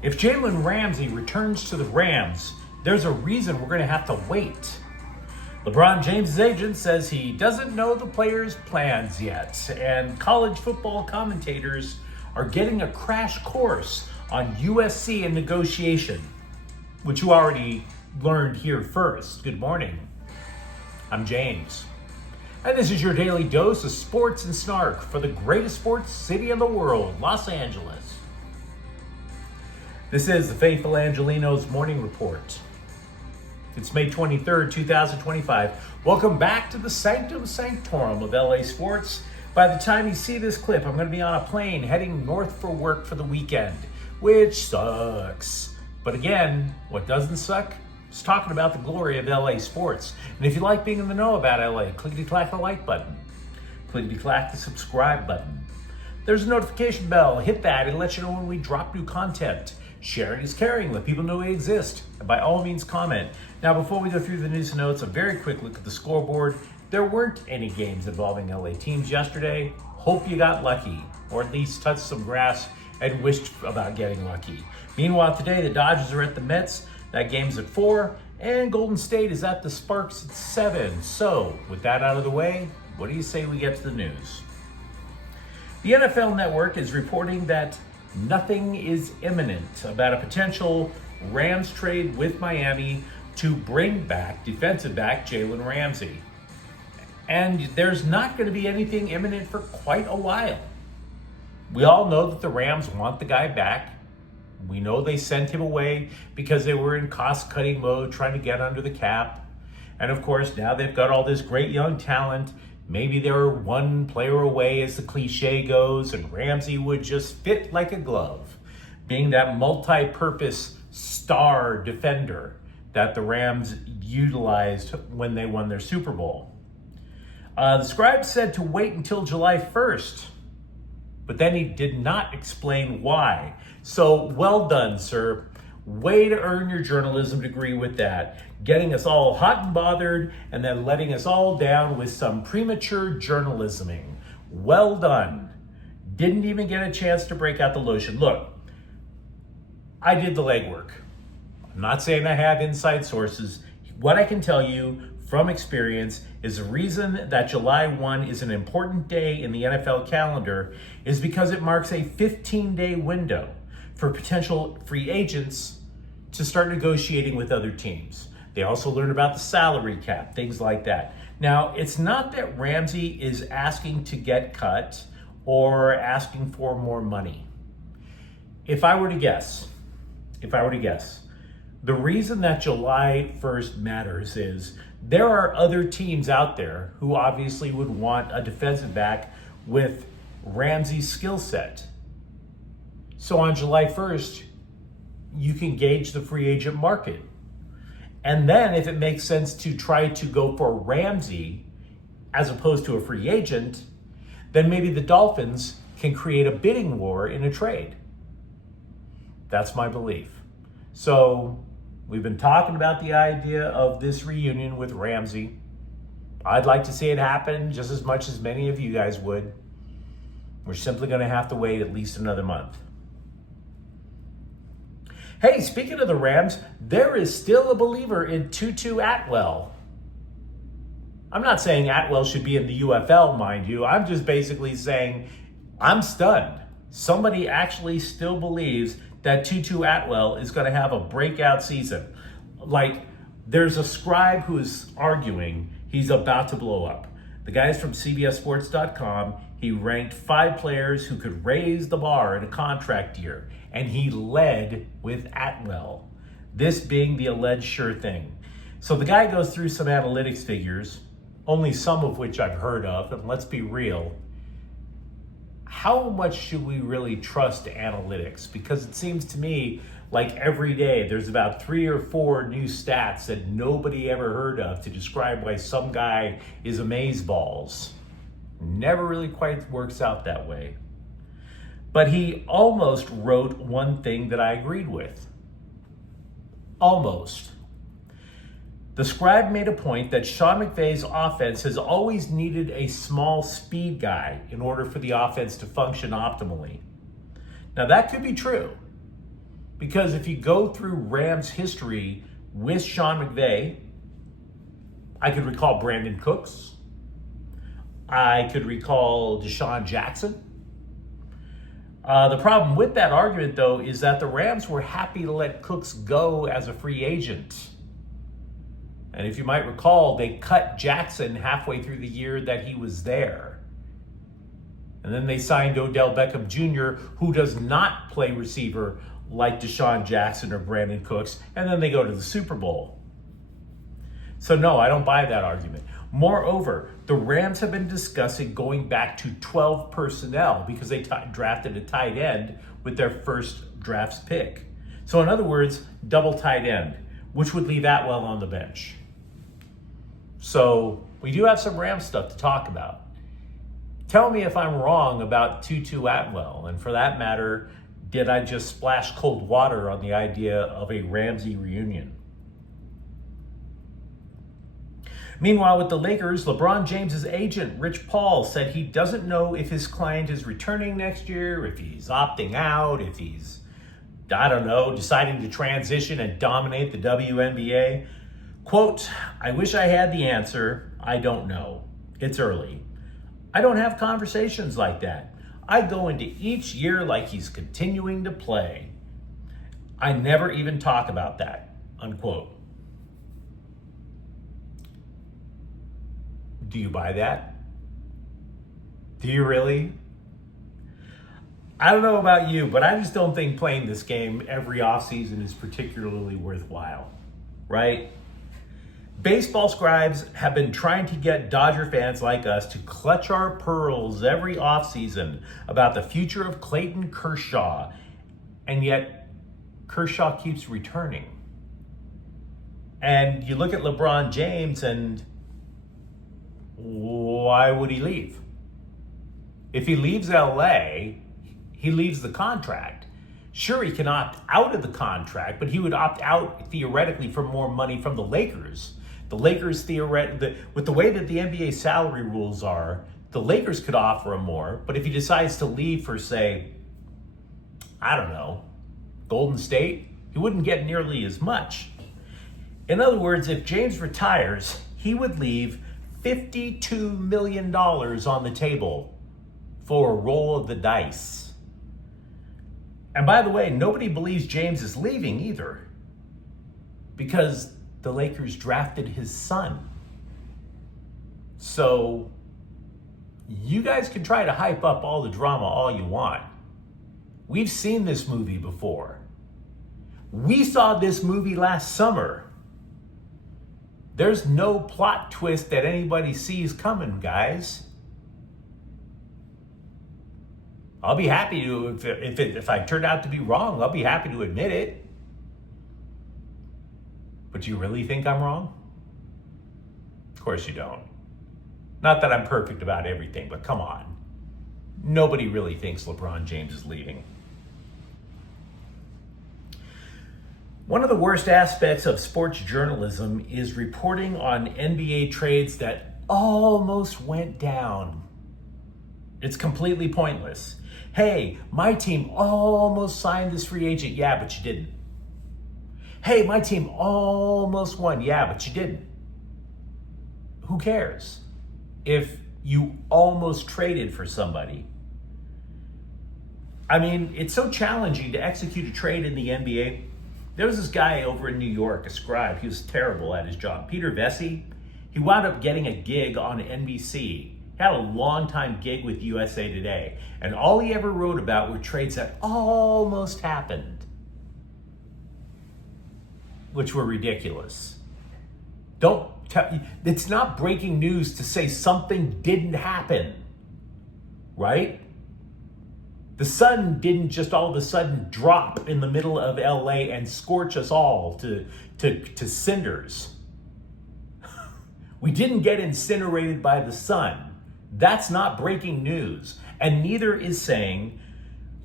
If Jalen Ramsey returns to the Rams, there's a reason we're going to have to wait. LeBron James' agent says he doesn't know the players' plans yet, and college football commentators are getting a crash course on USC and negotiation, which you already learned here first. Good morning. I'm James, and this is your daily dose of sports and snark for the greatest sports city in the world, Los Angeles. This is the Faithful Angelenos Morning Report. It's May 23rd, 2025. Welcome back to the Sanctum Sanctorum of LA Sports. By the time you see this clip, I'm going to be on a plane heading north for work for the weekend, which sucks. But again, what doesn't suck is talking about the glory of LA sports. And if you like being in the know about LA, clickety-clack the like button. Clickety-clack the subscribe button. There's a notification bell. Hit that. It'll let you know when we drop new content. Sharing is caring. Let people know we exist. And by all means, comment. Now, before we go through the news and notes, a very quick look at the scoreboard. There weren't any games involving LA teams yesterday. Hope you got lucky, or at least touched some grass and wished about getting lucky. Meanwhile, today, the Dodgers are at the Mets. That game's at 4, and Golden State is at the Sparks at 7. So, with that out of the way, what do you say we get to the news? The NFL Network is reporting that nothing is imminent about a potential Rams trade with Miami to bring back defensive back Jalen Ramsey. And there's not going to be anything imminent for quite a while. We all know that the Rams want the guy back. We know they sent him away because they were in cost-cutting mode, trying to get under the cap. And of course, now they've got all this great young talent. Maybe they're one player away, as the cliche goes, and Ramsey would just fit like a glove, being that multi-purpose star defender that the Rams utilized when they won their Super Bowl. The Scribes said to wait until July 1st, but then he did not explain why. So well done, sir. Way to earn your journalism degree with that. Getting us all hot and bothered and then letting us all down with some premature journalisming. Well done. Didn't even get a chance to break out the lotion. Look, I did the legwork. I'm not saying I have inside sources. What I can tell you from experience is the reason that July 1 is an important day in the NFL calendar is because it marks a 15-day window for potential free agents to start negotiating with other teams. They also learn about the salary cap, things like that. Now, it's not that Ramsey is asking to get cut or asking for more money. If I were to guess, the reason that July 1st matters is there are other teams out there who obviously would want a defensive back with Ramsey's skill set. So on July 1st, you can gauge the free agent market. And then if it makes sense to try to go for Ramsey as opposed to a free agent, then maybe the Dolphins can create a bidding war in a trade. That's my belief. So we've been talking about the idea of this reunion with Ramsey. I'd like to see it happen just as much as many of you guys would. We're simply going to have to wait at least another month. Hey, speaking of the Rams, there is still a believer in Tutu Atwell. I'm not saying Atwell should be in the UFL, mind you. I'm just basically saying I'm stunned. Somebody actually still believes that Tutu Atwell is going to have a breakout season. Like, there's a scribe who's arguing he's about to blow up. The guy's from CBSSports.com. He ranked 5 players who could raise the bar in a contract year, and he led with Atwell, this being the alleged sure thing. So the guy goes through some analytics figures, only some of which I've heard of, and let's be real. How much should we really trust analytics? Because it seems to me like every day there's about 3 or 4 new stats that nobody ever heard of to describe why some guy is amazeballs. Never really quite works out that way. But he almost wrote one thing that I agreed with. Almost. The scribe made a point that Sean McVay's offense has always needed a small speed guy in order for the offense to function optimally. Now that could be true. Because if you go through Rams history with Sean McVay, I could recall Brandon Cooks. I could recall Deshaun Jackson. The problem with that argument, though, is that the Rams were happy to let Cooks go as a free agent. And if you might recall, they cut Jackson halfway through the year that he was there. And then they signed Odell Beckham Jr., who does not play receiver like Deshaun Jackson or Brandon Cooks, and then they go to the Super Bowl. So no, I don't buy that argument. Moreover, the Rams have been discussing going back to 12 personnel because they drafted a tight end with their first draft pick. So in other words, double tight end, which would leave Atwell on the bench. So we do have some Rams stuff to talk about. Tell me if I'm wrong about Tutu Atwell, and for that matter, did I just splash cold water on the idea of a Ramsey reunion? Meanwhile, with the Lakers, LeBron James' agent, Rich Paul, said he doesn't know if his client is returning next year, if he's opting out, if he's, I don't know, deciding to transition and dominate the WNBA. Quote, I wish I had the answer. I don't know. It's early. I don't have conversations like that. I go into each year like he's continuing to play. I never even talk about that, unquote. Do you buy that? Do you really? I don't know about you, but I just don't think playing this game every offseason is particularly worthwhile, right? Baseball scribes have been trying to get Dodger fans like us to clutch our pearls every offseason about the future of Clayton Kershaw, and yet Kershaw keeps returning. And you look at LeBron James, and why would he leave? If he leaves LA, he leaves the contract. Sure, he can opt out of the contract, but he would opt out theoretically for more money from the Lakers. The Lakers, with the way that the NBA salary rules are, the Lakers could offer him more, but if he decides to leave for, say, I don't know, Golden State, he wouldn't get nearly as much. In other words, if James retires, he would leave $52 million on the table for a roll of the dice. And by the way, nobody believes James is leaving either, because the Lakers drafted his son. So you guys can try to hype up all the drama all you want. We've seen this movie before. We saw this movie last summer. There's no plot twist that anybody sees coming, guys. I'll be happy to, if I turned out to be wrong, I'll be happy to admit it. But you really think I'm wrong? Of course you don't. Not that I'm perfect about everything, but come on. Nobody really thinks LeBron James is leaving. One of the worst aspects of sports journalism is reporting on NBA trades that almost went down. It's completely pointless. Hey, my team almost signed this free agent. Yeah, but you didn't. Hey, my team almost won. Yeah, but you didn't. Who cares if you almost traded for somebody? I mean, it's so challenging to execute a trade in the NBA. There was this guy over in New York, a scribe. He was terrible at his job. Peter Vesey. He wound up getting a gig on NBC. He had a long-time gig with USA Today. And all he ever wrote about were trades that almost happened, which were ridiculous. It's not breaking news to say something didn't happen, right? The sun didn't just all of a sudden drop in the middle of LA and scorch us all to cinders. We didn't get incinerated by the sun. That's not breaking news. And neither is saying,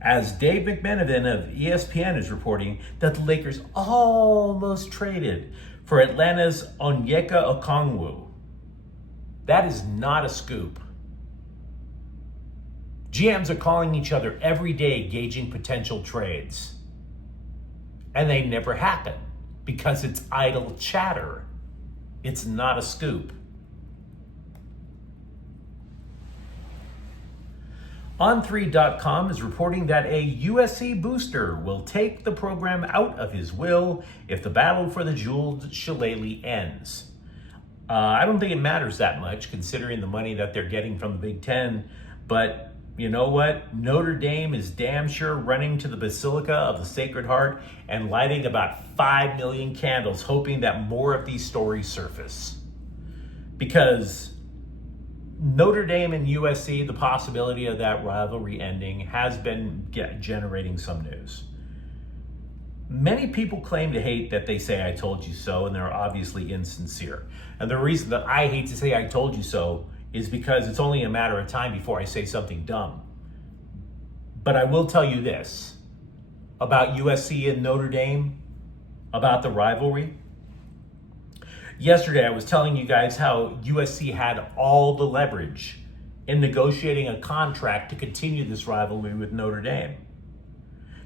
as Dave McMenamin of ESPN is reporting, that the Lakers almost traded for Atlanta's Onyeka Okongwu. That is not a scoop. GMs are calling each other every day, gauging potential trades. And they never happen because it's idle chatter. It's not a scoop. On3.com is reporting that a USC booster will take the program out of his will if the battle for the jeweled shillelagh ends. I don't think it matters that much considering the money that they're getting from the Big Ten, but you know what? Notre Dame is damn sure running to the Basilica of the Sacred Heart and lighting about 5 million candles, hoping that more of these stories surface. Because Notre Dame and USC, the possibility of that rivalry ending has been generating some news. Many people claim to hate that they say I told you so, and they're obviously insincere. And the reason that I hate to say I told you so is because it's only a matter of time before I say something dumb. But I will tell you this about USC and Notre Dame, about the rivalry. Yesterday, I was telling you guys how USC had all the leverage in negotiating a contract to continue this rivalry with Notre Dame.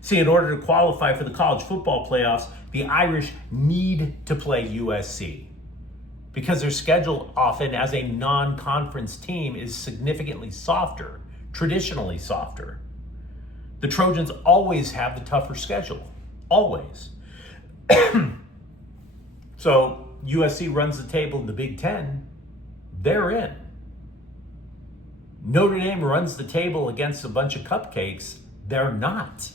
See, in order to qualify for the college football playoffs, the Irish need to play USC because their schedule often as a non-conference team is significantly softer, traditionally softer. The Trojans always have the tougher schedule, always. So USC runs the table in the Big Ten, they're in. Notre Dame runs the table against a bunch of cupcakes, they're not.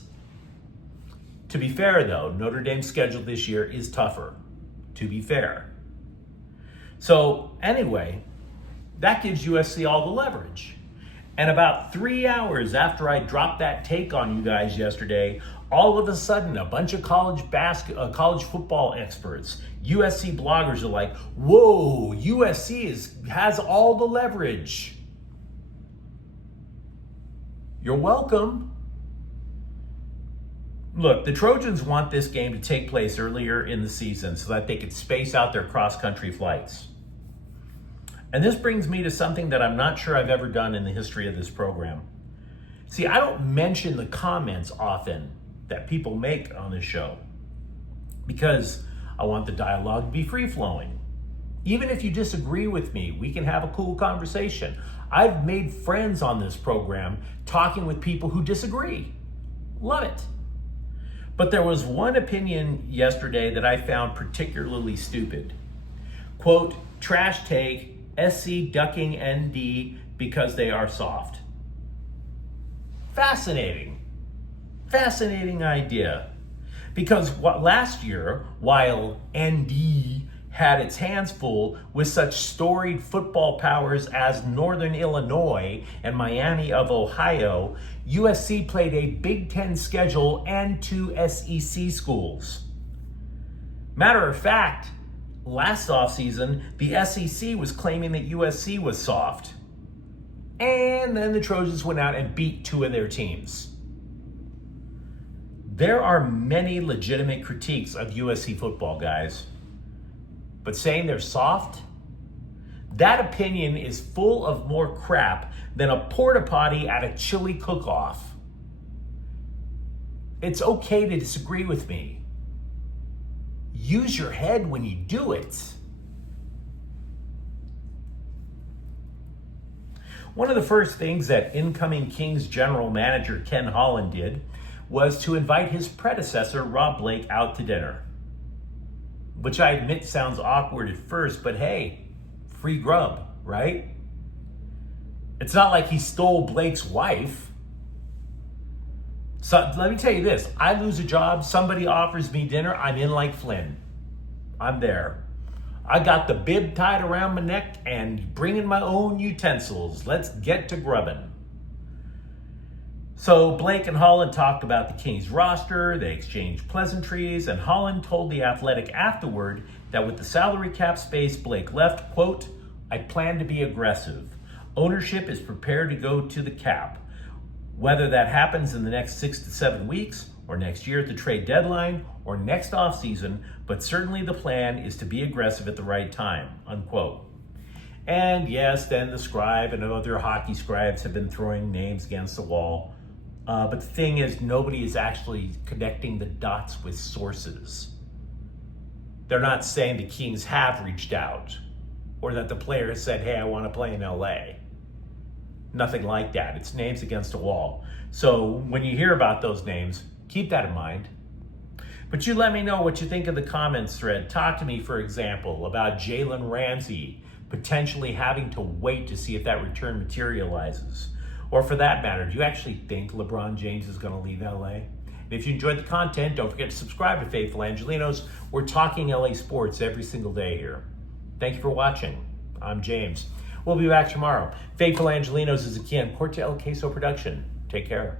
To be fair though, Notre Dame's schedule this year is tougher, to be fair. So anyway, that gives USC all the leverage. And about 3 hours after I dropped that take on you guys yesterday, all of a sudden, a bunch of college football experts, USC bloggers are like, whoa, USC has all the leverage. You're welcome. Look, the Trojans want this game to take place earlier in the season so that they could space out their cross-country flights. And this brings me to something that I'm not sure I've ever done in the history of this program. See, I don't mention the comments often that people make on this show because I want the dialogue to be free-flowing. Even if you disagree with me, we can have a cool conversation. I've made friends on this program talking with people who disagree. Love it. But there was one opinion yesterday that I found particularly stupid. Quote, trash take, SC ducking ND because they are soft. Fascinating. Fascinating idea. Because last year, while ND had its hands full with such storied football powers as Northern Illinois and Miami of Ohio, USC played a Big Ten schedule and 2 SEC schools. Matter of fact, last offseason, the SEC was claiming that USC was soft. And then the Trojans went out and beat 2 of their teams. There are many legitimate critiques of USC football, guys. But saying they're soft? That opinion is full of more crap than a porta potty at a chili cook-off. It's okay to disagree with me. Use your head when you do it. One of the first things that incoming Kings general manager Ken Holland did was to invite his predecessor, Rob Blake, out to dinner. Which I admit sounds awkward at first, but hey, free grub, right? It's not like he stole Blake's wife. So let me tell you this, I lose a job, somebody offers me dinner, I'm in like Flynn. I'm there. I got the bib tied around my neck and bringing my own utensils. Let's get to grubbing. So Blake and Holland talked about the Kings roster, they exchanged pleasantries, and Holland told The Athletic afterward that with the salary cap space Blake left, quote, I plan to be aggressive. Ownership is prepared to go to the cap. Whether that happens in the next 6 to 7 weeks, or next year at the trade deadline, or next offseason, but certainly the plan is to be aggressive at the right time, unquote. And yes, then the Scribe and other hockey scribes have been throwing names against the wall. But the thing is, nobody is actually connecting the dots with sources. They're not saying the Kings have reached out or that the player has said, hey, I want to play in LA. Nothing like that. It's names against a wall. So when you hear about those names, keep that in mind. But you let me know what you think of the comments thread. Talk to me, for example, about Jalen Ramsey potentially having to wait to see if that return materializes. Or for that matter, do you actually think LeBron James is going to leave LA? And if you enjoyed the content, don't forget to subscribe to Faithful Angelenos. We're talking LA sports every single day here. Thank you for watching. I'm James. We'll be back tomorrow. Faithful Angelenos is a Corte El Queso production. Take care.